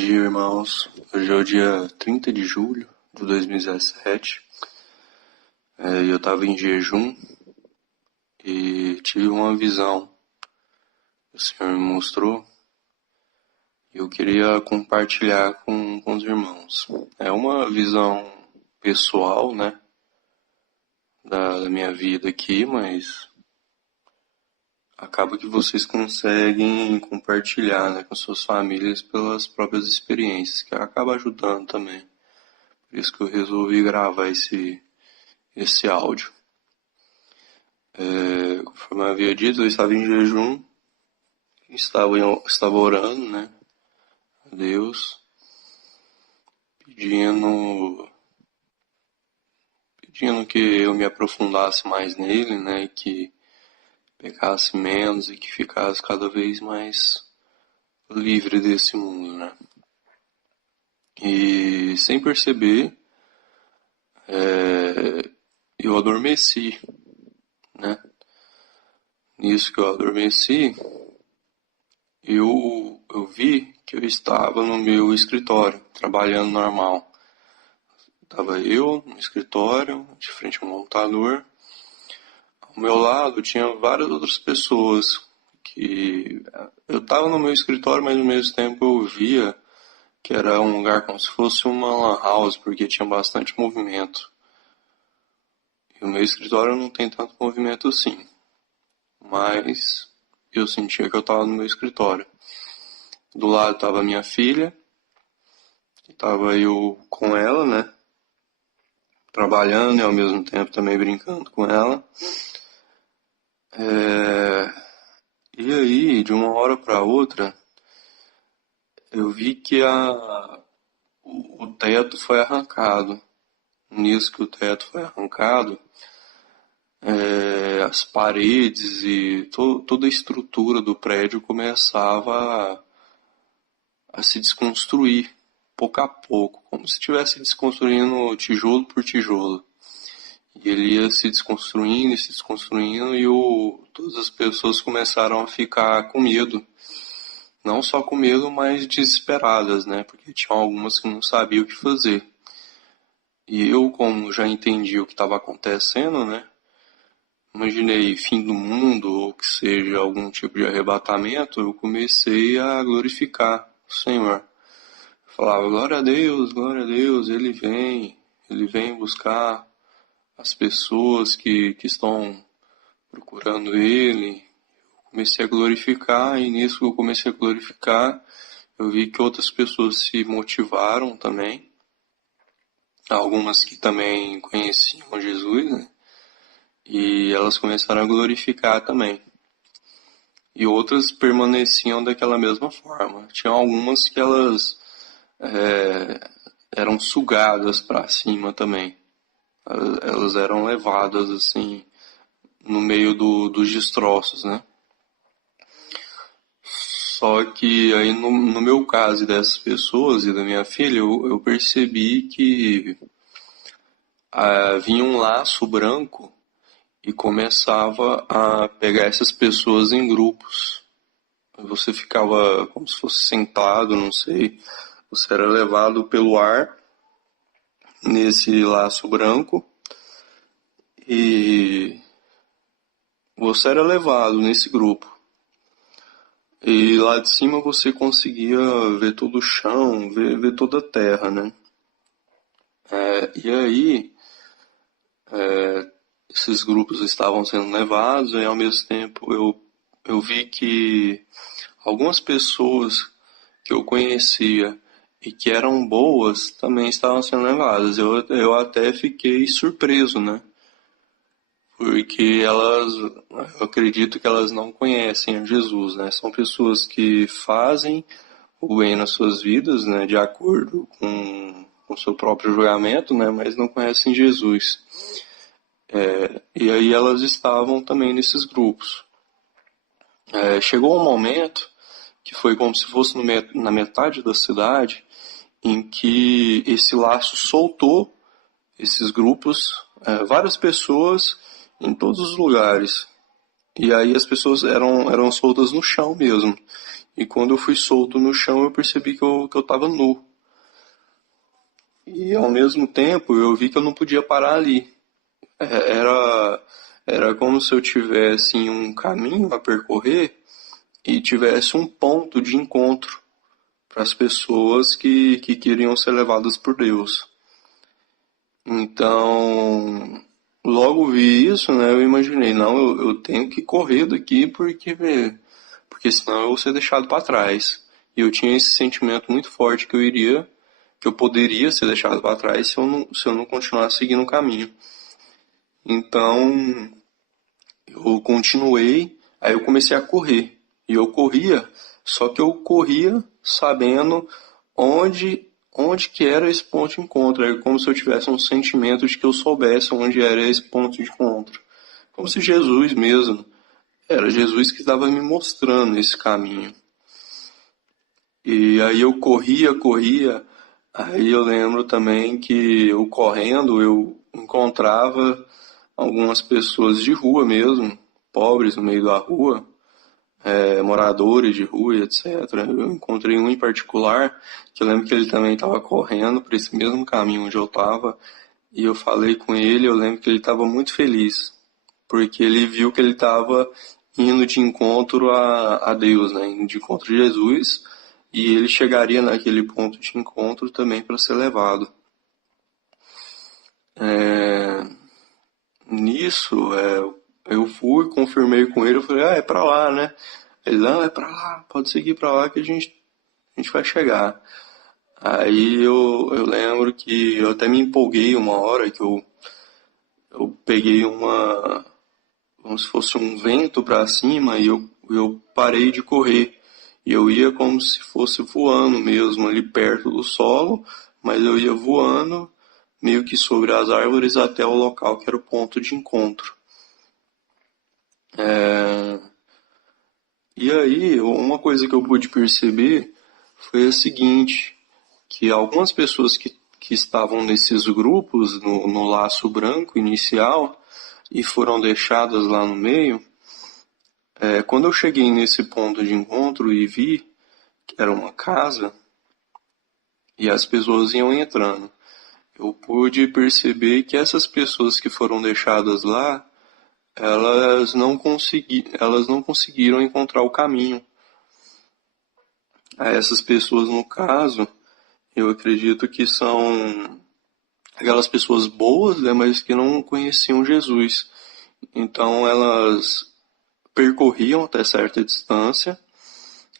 dia, irmãos. Hoje é o dia 30 de julho de 2017. Eu estava em jejum e tive uma visão que o Senhor me mostrou e eu queria compartilhar com os irmãos. É uma visão pessoal, né, da minha vida aqui, mas acaba que vocês conseguem compartilhar, né, com suas famílias pelas próprias experiências, que acaba ajudando também. Por isso que eu resolvi gravar esse áudio. Conforme eu havia dito, eu estava em jejum, estava orando, né, a Deus, pedindo que eu me aprofundasse mais nele, né, que pecasse menos e que ficasse cada vez mais livre desse mundo, né. E sem perceber, eu adormeci, né. Nisso que eu adormeci, eu vi que eu estava no meu escritório, trabalhando normal. Estava eu no escritório, de frente a um computador. Ao meu lado tinha várias outras pessoas que eu estava no meu escritório, mas ao mesmo tempo eu via que era um lugar como se fosse uma lan house, porque tinha bastante movimento. E o meu escritório não tem tanto movimento assim, mas eu sentia que eu estava no meu escritório. Do lado estava minha filha, estava eu com ela, né, trabalhando e ao mesmo tempo também brincando com ela. E aí, de uma hora para outra, eu vi que o teto foi arrancado. Nisso que o teto foi arrancado, as paredes e toda a estrutura do prédio começava a se desconstruir, pouco a pouco, como se estivesse desconstruindo tijolo por tijolo. E ele ia se desconstruindo e todas as pessoas começaram a ficar com medo. Não só com medo, mas desesperadas, né? Porque tinham algumas que não sabiam o que fazer. E eu, como já entendi o que estava acontecendo, né? Imaginei fim do mundo ou que seja algum tipo de arrebatamento, eu comecei a glorificar o Senhor. Eu falava, glória a Deus, Ele vem buscar as pessoas que estão procurando Ele. Eu comecei a glorificar e nisso que eu comecei a glorificar, eu vi que outras pessoas se motivaram também. Algumas que também conheciam Jesus, né? E elas começaram a glorificar também. E outras permaneciam daquela mesma forma. Tinha algumas que elas eram sugadas para cima também. Elas eram levadas assim no meio dos destroços, né? Só que aí no meu caso e dessas pessoas e da minha filha, eu percebi que vinha um laço branco e começava a pegar essas pessoas em grupos. Você ficava como se fosse sentado, não sei. Você era levado pelo ar nesse laço branco e você era levado nesse grupo. E lá de cima você conseguia ver todo o chão, ver toda a terra, né? E aí, esses grupos estavam sendo levados e ao mesmo tempo eu vi que algumas pessoas que eu conhecia e que eram boas também estavam sendo levadas. Eu até fiquei surpreso, né? Porque eu acredito que elas não conhecem a Jesus, né? São pessoas que fazem o bem nas suas vidas, né? De acordo com o seu próprio julgamento, né? Mas não conhecem Jesus. E aí elas estavam também nesses grupos. Chegou um momento que foi como se fosse na metade da cidade, em que esse laço soltou esses grupos, várias pessoas em todos os lugares. E aí as pessoas eram soltas no chão mesmo. E quando eu fui solto no chão, eu percebi que eu tava nu. E ao mesmo tempo, eu vi que eu não podia parar ali. Era, era como se eu tivesse um caminho a percorrer e tivesse um ponto de encontro para as pessoas que queriam ser levadas por Deus. Então, logo vi isso, né? Eu imaginei, não, eu tenho que correr daqui porque senão eu vou ser deixado para trás. E eu tinha esse sentimento muito forte que eu poderia ser deixado para trás se eu não continuasse seguindo o caminho. Então, eu continuei, aí eu comecei a correr. E eu corria, só que eu corria sabendo onde onde que era esse ponto de encontro. É como se eu tivesse um sentimento de que eu soubesse onde era esse ponto de encontro. Como se Jesus mesmo, era Jesus que estava me mostrando esse caminho. E aí eu corria, aí eu lembro também que eu correndo, eu encontrava algumas pessoas de rua mesmo, pobres no meio da rua, moradores de rua, etc. Eu encontrei um em particular, que eu lembro que ele também estava correndo por esse mesmo caminho onde eu estava, e eu falei com ele, eu lembro que ele estava muito feliz, porque ele viu que ele estava indo de encontro a Deus, né? Indo de encontro a Jesus, e ele chegaria naquele ponto de encontro também para ser levado. É, Nisso, eu fui, confirmei com ele, eu falei, é pra lá, né? Ele, não, é pra lá, pode seguir pra lá que a gente vai chegar. Aí eu lembro que eu até me empolguei uma hora que eu peguei como se fosse um vento pra cima e eu parei de correr. E eu ia como se fosse voando mesmo, ali perto do solo, mas eu ia voando meio que sobre as árvores até o local que era o ponto de encontro. É, E aí, uma coisa que eu pude perceber foi a seguinte, que algumas pessoas que estavam nesses grupos, no laço branco inicial, e foram deixadas lá no meio, quando eu cheguei nesse ponto de encontro e vi que era uma casa, e as pessoas iam entrando, eu pude perceber que essas pessoas que foram deixadas lá, elas não conseguiram encontrar o caminho. A essas pessoas, no caso, eu acredito que são aquelas pessoas boas, né, mas que não conheciam Jesus. Então elas percorriam até certa distância,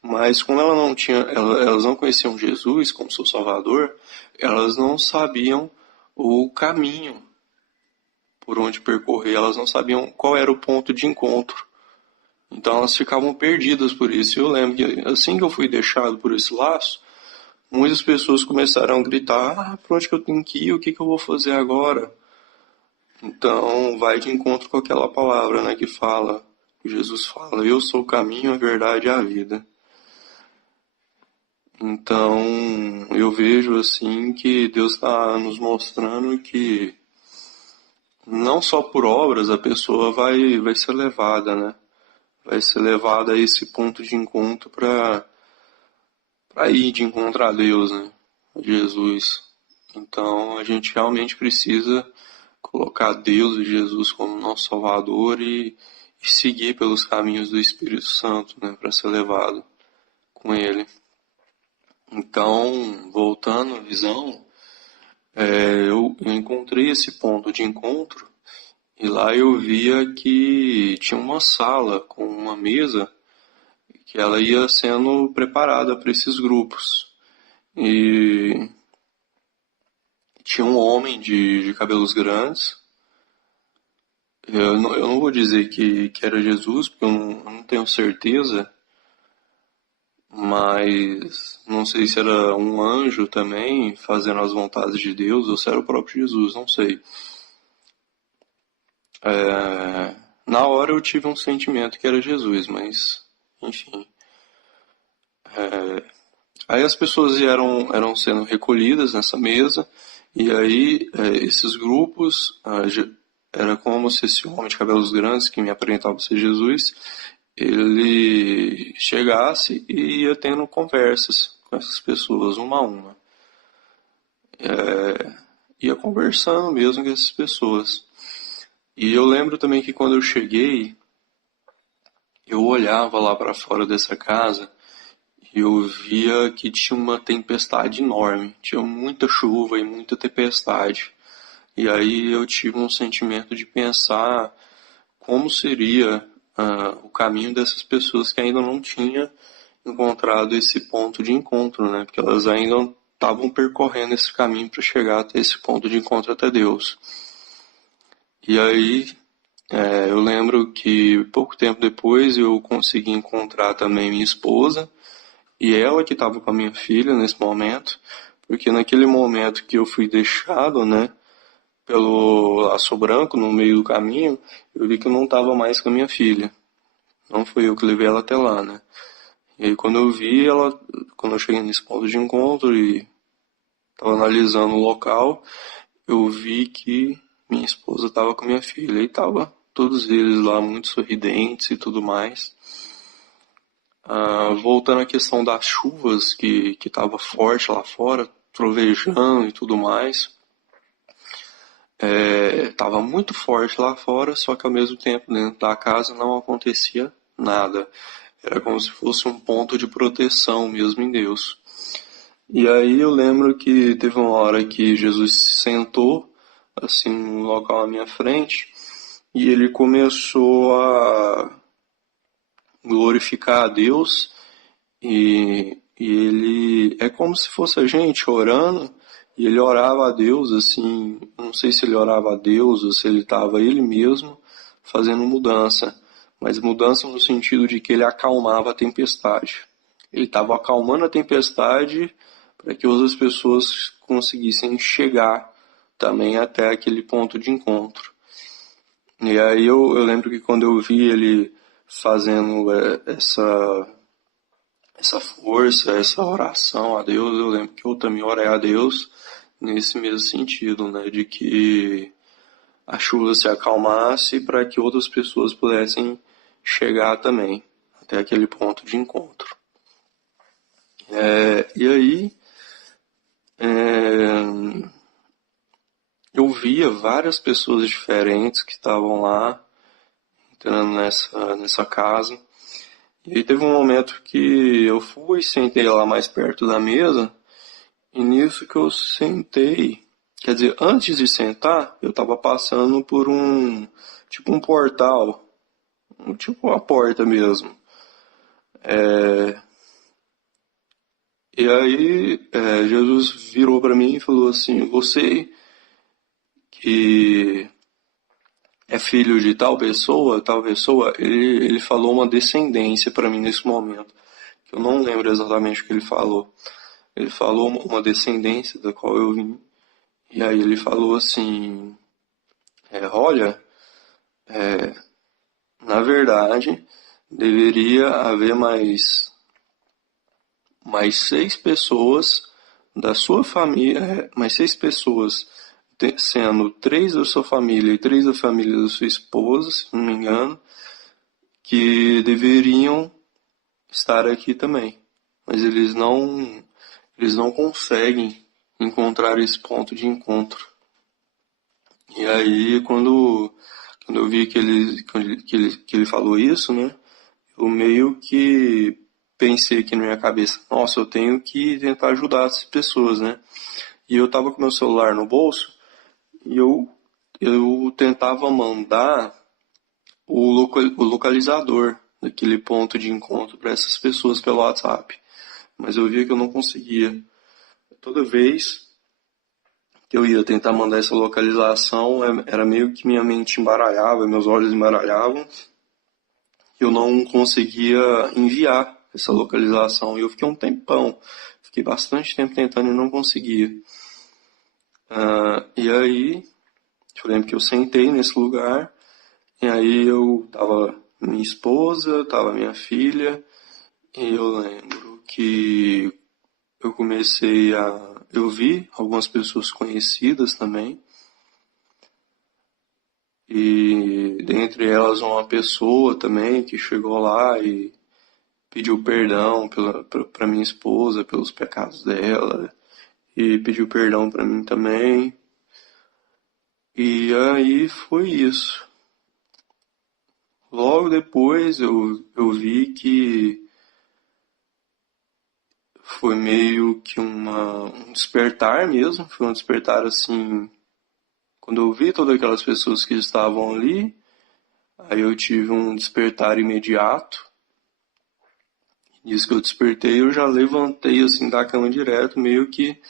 mas como elas não conheciam Jesus como seu Salvador, elas não sabiam o caminho por onde percorrer, elas não sabiam qual era o ponto de encontro. Então elas ficavam perdidas por isso. Eu lembro que assim que eu fui deixado por esse laço, muitas pessoas começaram a gritar: ah, para onde que eu tenho que ir? O que que eu vou fazer agora? Então, vai de encontro com aquela palavra, né, que Jesus fala: eu sou o caminho, a verdade e a vida. Então, eu vejo assim que Deus está nos mostrando que não só por obras a pessoa vai ser levada, né? Vai ser levada a esse ponto de encontro para ir de encontro a Deus, né? A Jesus. Então a gente realmente precisa colocar Deus e Jesus como nosso Salvador e seguir pelos caminhos do Espírito Santo, né? Para ser levado com Ele. Então, voltando à visão, eu encontrei esse ponto de encontro e lá eu via que tinha uma sala com uma mesa que ela ia sendo preparada para esses grupos. E tinha um homem de cabelos grandes. Eu não vou dizer que era Jesus, porque eu não tenho certeza, mas não sei se era um anjo também fazendo as vontades de Deus ou se era o próprio Jesus, não sei. Na hora eu tive um sentimento que era Jesus, mas enfim. Aí as pessoas eram sendo recolhidas nessa mesa, e aí esses grupos era como se esse homem de cabelos grandes, que me apresentava ser Jesus, ele chegasse e ia tendo conversas com essas pessoas, uma a uma. Ia conversando mesmo com essas pessoas. E eu lembro também que quando eu cheguei, eu olhava lá para fora dessa casa e eu via que tinha uma tempestade enorme. Tinha muita chuva e muita tempestade. E aí eu tive um sentimento de pensar como seria o caminho dessas pessoas que ainda não tinham encontrado esse ponto de encontro, né? Porque elas ainda estavam percorrendo esse caminho para chegar até esse ponto de encontro até Deus. E aí eu lembro que pouco tempo depois eu consegui encontrar também minha esposa e ela que estava com a minha filha nesse momento, porque naquele momento que eu fui deixado, né, pelo laço branco no meio do caminho, eu vi que eu não estava mais com a minha filha. Não fui eu que levei ela até lá, né? E aí quando eu vi ela, quando eu cheguei nesse ponto de encontro e estava analisando o local, eu vi que minha esposa estava com a minha filha e tava todos eles lá muito sorridentes e tudo mais. Voltando à questão das chuvas que estava forte lá fora, trovejando e tudo mais. Estava muito forte lá fora, só que ao mesmo tempo dentro da casa não acontecia nada. Era como se fosse um ponto de proteção mesmo em Deus. E aí eu lembro que teve uma hora que Jesus se sentou, assim, no local à minha frente, e ele começou a glorificar a Deus, e ele é como se fosse a gente orando, e ele orava a Deus, assim, não sei se ele orava a Deus ou se ele estava ele mesmo fazendo mudança, mas mudança no sentido de que ele acalmava a tempestade. Ele estava acalmando a tempestade para que outras pessoas conseguissem chegar também até aquele ponto de encontro. E aí eu lembro que quando eu vi ele fazendo essa força, essa oração a Deus, eu lembro que eu também orei a Deus nesse mesmo sentido, né, de que a chuva se acalmasse para que outras pessoas pudessem chegar também até aquele ponto de encontro. E aí eu via várias pessoas diferentes que estavam lá entrando nessa casa. E aí teve um momento que eu fui, sentei lá mais perto da mesa, e nisso que eu sentei, quer dizer, antes de sentar, eu estava passando por tipo um portal, tipo uma porta mesmo. E aí Jesus virou para mim e falou assim, você que é filho de tal pessoa, ele falou uma descendência para mim nesse momento, que eu não lembro exatamente o que ele falou. Ele falou uma descendência da qual eu vim, e aí ele falou assim, olha, na verdade, deveria haver mais 6 pessoas da sua família, mais 6 pessoas, sendo 3 da sua família e 3 da família da sua esposa, se não me engano, que deveriam estar aqui também. Mas eles não conseguem encontrar esse ponto de encontro. E aí, quando eu vi que ele falou isso, né, eu meio que pensei aqui na minha cabeça, nossa, eu tenho que tentar ajudar essas pessoas, né? E eu tava com meu celular no bolso e eu tentava mandar o localizador daquele ponto de encontro para essas pessoas pelo WhatsApp. Mas eu via que eu não conseguia. Toda vez que eu ia tentar mandar essa localização, era meio que minha mente embaralhava, meus olhos embaralhavam, eu não conseguia enviar essa localização. E eu fiquei um tempão, fiquei bastante tempo tentando e não conseguia. E aí, eu lembro que eu sentei nesse lugar, e aí eu tava minha esposa, tava minha filha, e eu lembro que eu comecei eu vi algumas pessoas conhecidas também, E dentre elas uma pessoa também que chegou lá e pediu perdão para minha esposa pelos pecados dela e pediu perdão para mim também. E aí foi isso. Logo depois eu vi que foi meio que um despertar mesmo, foi um despertar assim, quando eu vi todas aquelas pessoas que estavam ali, aí eu tive um despertar imediato. Nisso que eu despertei, eu já levantei assim da cama direto, meio que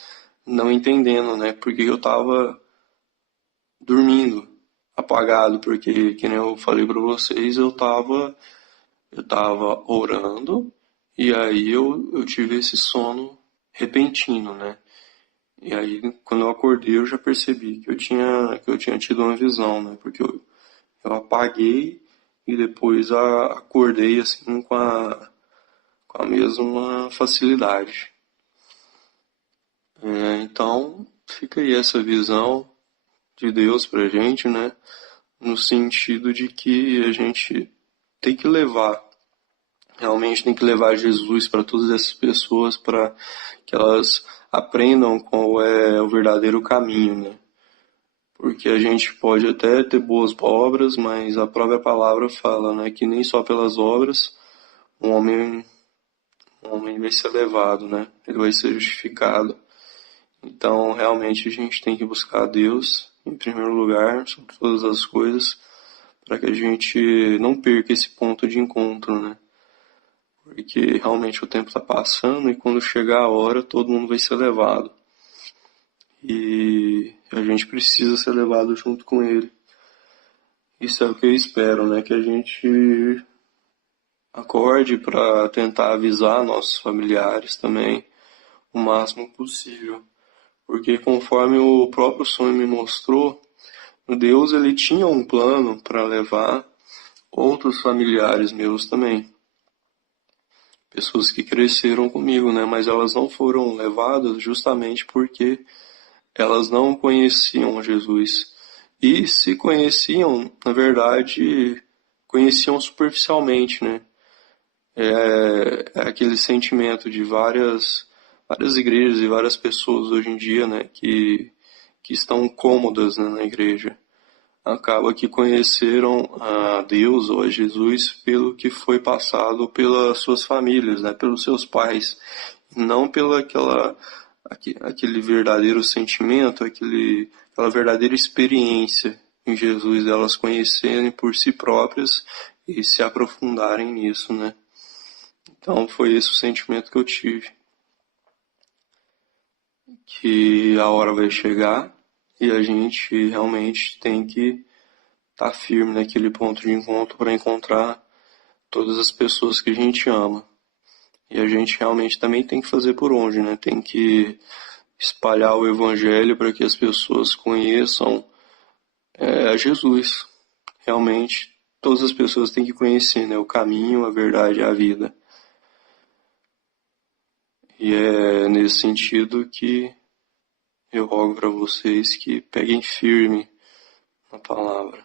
não entendendo, né? Porque eu tava dormindo, apagado, porque, que nem eu falei pra vocês, eu tava orando, e aí eu tive esse sono repentino, né? E aí, quando eu acordei, eu já percebi que eu tinha tido uma visão, né? Porque eu apaguei e depois acordei assim com a mesma facilidade. Então, fica aí essa visão de Deus pra gente, né? No sentido de que a gente tem que levar, realmente tem que levar Jesus para todas essas pessoas para que elas aprendam qual é o verdadeiro caminho, né? Porque a gente pode até ter boas obras, mas a própria palavra fala, né, que nem só pelas obras um homem, um homem vai ser levado, né? Ele vai ser justificado. Então, realmente, a gente tem que buscar Deus em primeiro lugar, sobre todas as coisas, para que a gente não perca esse ponto de encontro, né? Porque realmente o tempo está passando e quando chegar a hora, todo mundo vai ser levado. E a gente precisa ser levado junto com ele. Isso é o que eu espero, né? Que a gente acorde para tentar avisar nossos familiares também o máximo possível. Porque conforme o próprio sonho me mostrou, Deus ele tinha um plano para levar outros familiares meus também. Pessoas que cresceram comigo, né? Mas elas não foram levadas justamente porque elas não conheciam Jesus. E se conheciam, na verdade, conheciam superficialmente, né? É aquele sentimento de várias igrejas e várias pessoas hoje em dia, né? Que estão cômodas, né, na igreja. Acaba que conheceram a Deus ou a Jesus pelo que foi passado pelas suas famílias, né, pelos seus pais, não pela aquele verdadeiro sentimento, aquela verdadeira experiência em Jesus, elas conhecerem por si próprias e se aprofundarem nisso, né? Então foi esse o sentimento que eu tive, que a hora vai chegar e a gente realmente tem que estar firme naquele ponto de encontro para encontrar todas as pessoas que a gente ama. E a gente realmente também tem que fazer por onde, né? Tem que espalhar o evangelho para que as pessoas conheçam a Jesus. Realmente, todas as pessoas têm que conhecer, né? O caminho, a verdade e a vida. E é nesse sentido que eu rogo para vocês que peguem firme na palavra.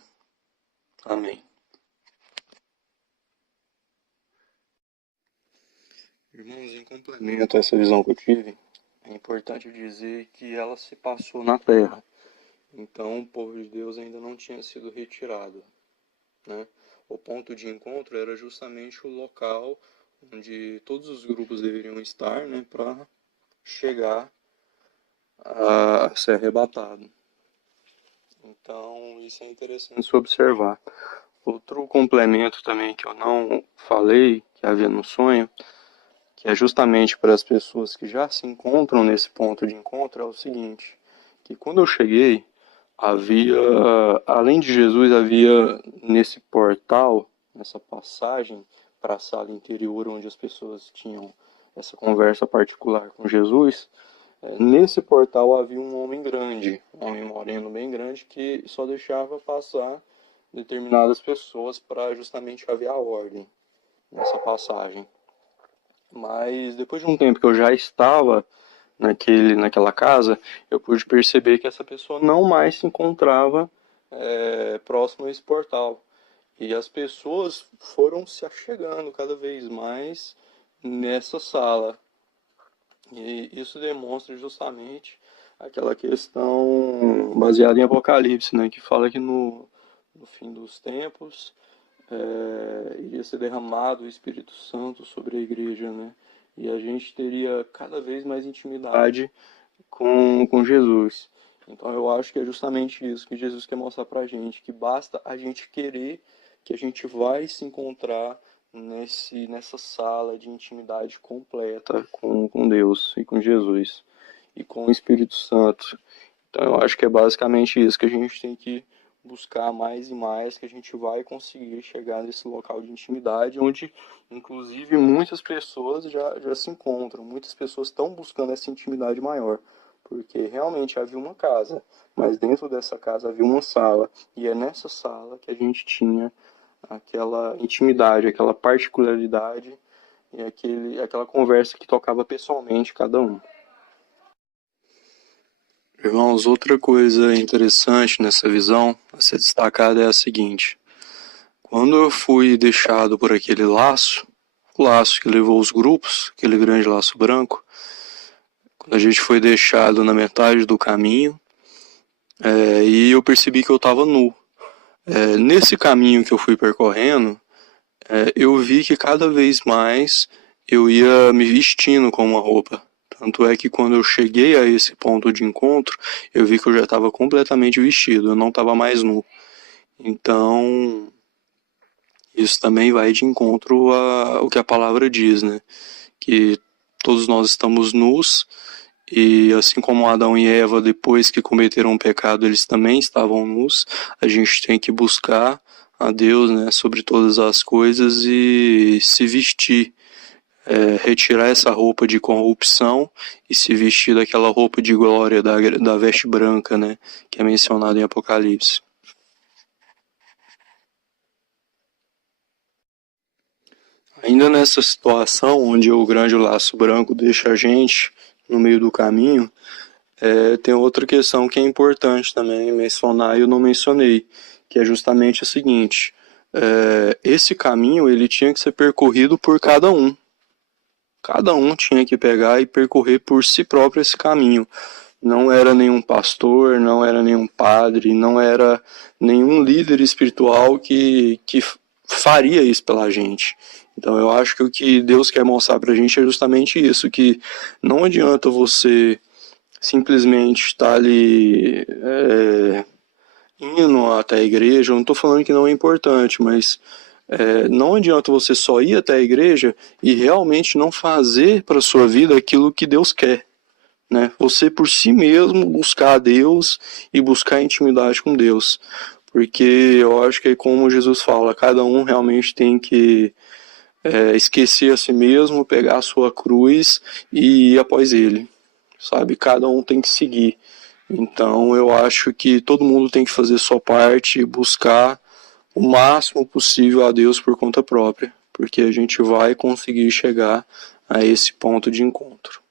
Amém. Irmãos, em complemento a essa visão que eu tive, é importante dizer que ela se passou na terra. Então, o povo de Deus ainda não tinha sido retirado, né? O ponto de encontro era justamente o local onde todos os grupos deveriam estar, né, para chegar a ser arrebatado. Então, isso é interessante se observar. Outro complemento também que eu não falei, que havia no sonho, que é justamente para as pessoas que já se encontram nesse ponto de encontro, é o seguinte, que quando eu cheguei, havia, além de Jesus, havia nesse portal, nessa passagem para a sala interior onde as pessoas tinham essa conversa particular com Jesus, nesse portal havia um homem grande, um homem moreno bem grande, que só deixava passar determinadas pessoas para justamente haver a ordem nessa passagem. Mas depois de um tempo que eu já estava naquela casa, eu pude perceber que essa pessoa não mais se encontrava próximo a esse portal. E as pessoas foram se achegando cada vez mais nessa sala. E isso demonstra justamente aquela questão baseada em Apocalipse, né, que fala que no fim dos tempos iria ser derramado o Espírito Santo sobre a igreja, né? E a gente teria cada vez mais intimidade com Jesus. Então eu acho que é justamente isso que Jesus quer mostrar pra gente, que basta a gente querer, que a gente vai se encontrar nessa sala de intimidade completa com Deus e com Jesus e com o Espírito Santo. Então eu acho que é basicamente isso que a gente tem que buscar mais e mais, que a gente vai conseguir chegar nesse local de intimidade, onde inclusive muitas pessoas já se encontram, muitas pessoas estão buscando essa intimidade maior, porque realmente havia uma casa, mas dentro dessa casa havia uma sala, e é nessa sala que a gente tinha aquela intimidade, aquela particularidade e aquela conversa que tocava pessoalmente cada um. Irmãos, outra coisa interessante nessa visão a ser destacada é a seguinte: quando eu fui deixado por aquele laço, o laço que levou os grupos, aquele grande laço branco, quando a gente foi deixado na metade do caminho, e eu percebi que eu estava nu. Nesse caminho que eu fui percorrendo, eu vi que cada vez mais eu ia me vestindo com uma roupa. Tanto é que quando eu cheguei a esse ponto de encontro, eu vi que eu já estava completamente vestido, eu não estava mais nu. Então, isso também vai de encontro ao que a palavra diz, né? Que todos nós estamos nus, e assim como Adão e Eva, depois que cometeram o pecado, eles também estavam nus. A gente tem que buscar a Deus, né, sobre todas as coisas e se vestir, retirar essa roupa de corrupção e se vestir daquela roupa de glória, da veste branca, né, que é mencionada em Apocalipse. Ainda nessa situação onde o grande laço branco deixa a gente no meio do caminho, tem outra questão que é importante também mencionar e eu não mencionei, que é justamente o seguinte: esse caminho ele tinha que ser percorrido por cada um. Cada um tinha que pegar e percorrer por si próprio esse caminho. Não era nenhum pastor, não era nenhum padre, não era nenhum líder espiritual que faria isso pela gente. Então eu acho que o que Deus quer mostrar pra gente é justamente isso, que não adianta você simplesmente estar ali indo até a igreja. Eu não estou falando que não é importante, mas não adianta você só ir até a igreja e realmente não fazer para sua vida aquilo que Deus quer, né? Você por si mesmo buscar a Deus e buscar intimidade com Deus, porque eu acho que é como Jesus fala, cada um realmente tem que esquecer a si mesmo, pegar a sua cruz e ir após Ele, sabe? Cada um tem que seguir. Então eu acho que todo mundo tem que fazer sua parte e buscar o máximo possível a Deus por conta própria, porque a gente vai conseguir chegar a esse ponto de encontro.